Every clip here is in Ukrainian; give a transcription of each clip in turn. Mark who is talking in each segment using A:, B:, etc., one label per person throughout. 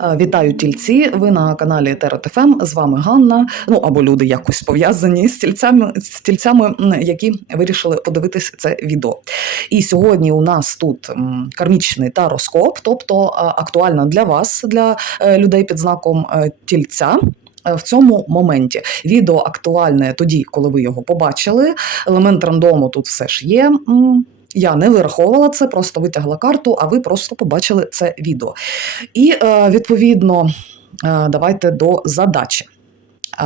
A: Е, Вітаю тільці. Ви на каналі ТРТФМ. З вами Ганна. Ну або люди якось пов'язані з тільцями, з тільцями, які вирішили подивитись це відео. І сьогодні у нас тут кармічний тароскоп, тобто е, актуально для вас, для е, людей під знаком тільця. В цьому моменті відео актуальне тоді, коли ви його побачили. Елемент рандому тут все ж є. Я не вираховувала це, просто витягла карту, а ви просто побачили це відео. І е, відповідно, е, давайте до задачі. Е,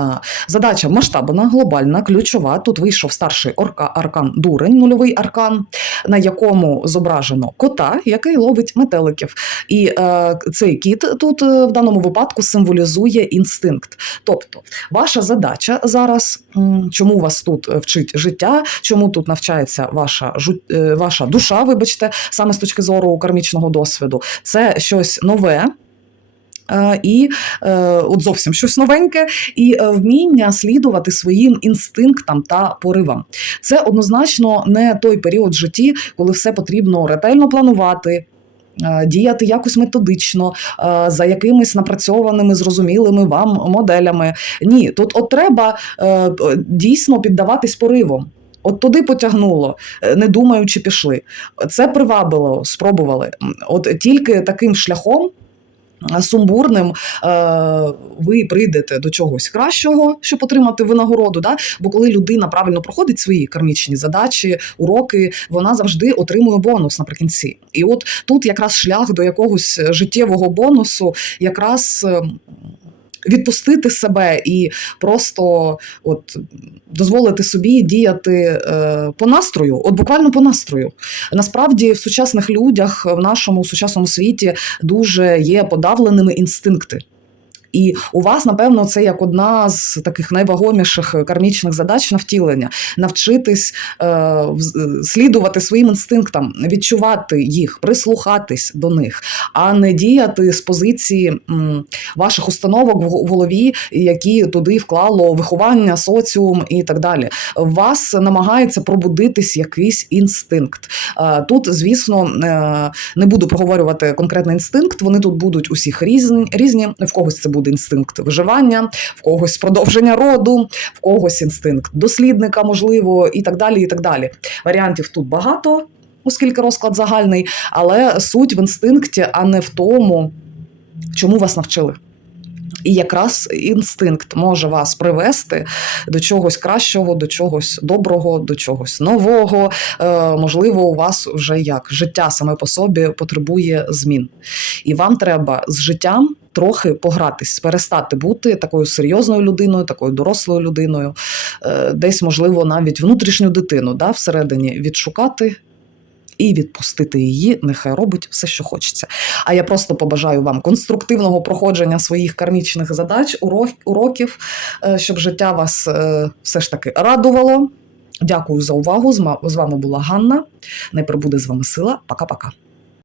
A: Задача масштабна, глобальна, ключова. Тут вийшов старший орка, аркан дурень, нульовий аркан, на якому зображено кота, який ловить метеликів. І е, цей кіт тут е, в даному випадку символізує інстинкт. Тобто, ваша задача зараз, чому вас тут вчить життя, чому тут навчається ваша, е, ваша душа, вибачте, саме з точки зору кармічного досвіду, це щось нове. Е, І е, от зовсім щось новеньке, і е, вміння слідувати своїм інстинктам та поривам. Це однозначно не той період в житті, коли все потрібно ретельно планувати. Діяти якось методично за якимись напрацьованими, зрозумілими вам моделями. Ні, тут от треба дійсно піддаватись поривам. От туди потягнуло, не думаючи, пішли. Це привабило, спробували. От тільки таким шляхом. Сумбурним е, ви прийдете до чогось кращого, щоб отримати винагороду. Да? Бо коли людина правильно проходить свої кармічні задачі, уроки, вона завжди отримує бонус наприкінці. І от тут якраз шлях до якогось життєвого бонусу, якраз. Відпустити себе і просто от дозволити собі діяти е, по настрою, от буквально по настрою. Насправді в сучасних людях в нашому сучасному світі дуже є подавленими інстинкти. І у вас, напевно, це як одна з таких найвагоміших кармічних задач на втілення навчитись е, слідувати своїм інстинктам, відчувати їх, прислухатись до них, а не діяти з позиції м, ваших установок в голові, які туди вклало виховання, соціум і так далі. В вас намагається пробудитись якийсь інстинкт. Е, Тут, звісно, е, не буду проговорювати конкретний інстинкт. Вони тут будуть усіх різні. різні. В когось це буде інстинкт виживання, в когось продовження роду, в когось інстинкт дослідника, можливо, і так далі. І так далі. Варіантів тут багато. Оскільки розклад загальний, але суть в інстинкті, а не в тому, чому вас навчили. І якраз інстинкт може вас привести до чогось кращого, до чогось доброго, до чогось нового. Е, можливо, у вас вже як життя саме по собі потребує змін. І вам треба з життям трохи погратись, перестати бути такою серйозною людиною, такою дорослою людиною, е, десь, можливо, навіть внутрішню дитину да, всередині відшукати. І відпустити її, нехай робить все, що хочеться. А я просто побажаю вам конструктивного проходження своїх кармічних задач, урок- уроків, е, щоб життя вас е, все ж таки радувало. Дякую за увагу. З вами була Ганна. Не прибуде з вами сила. Пока-пока.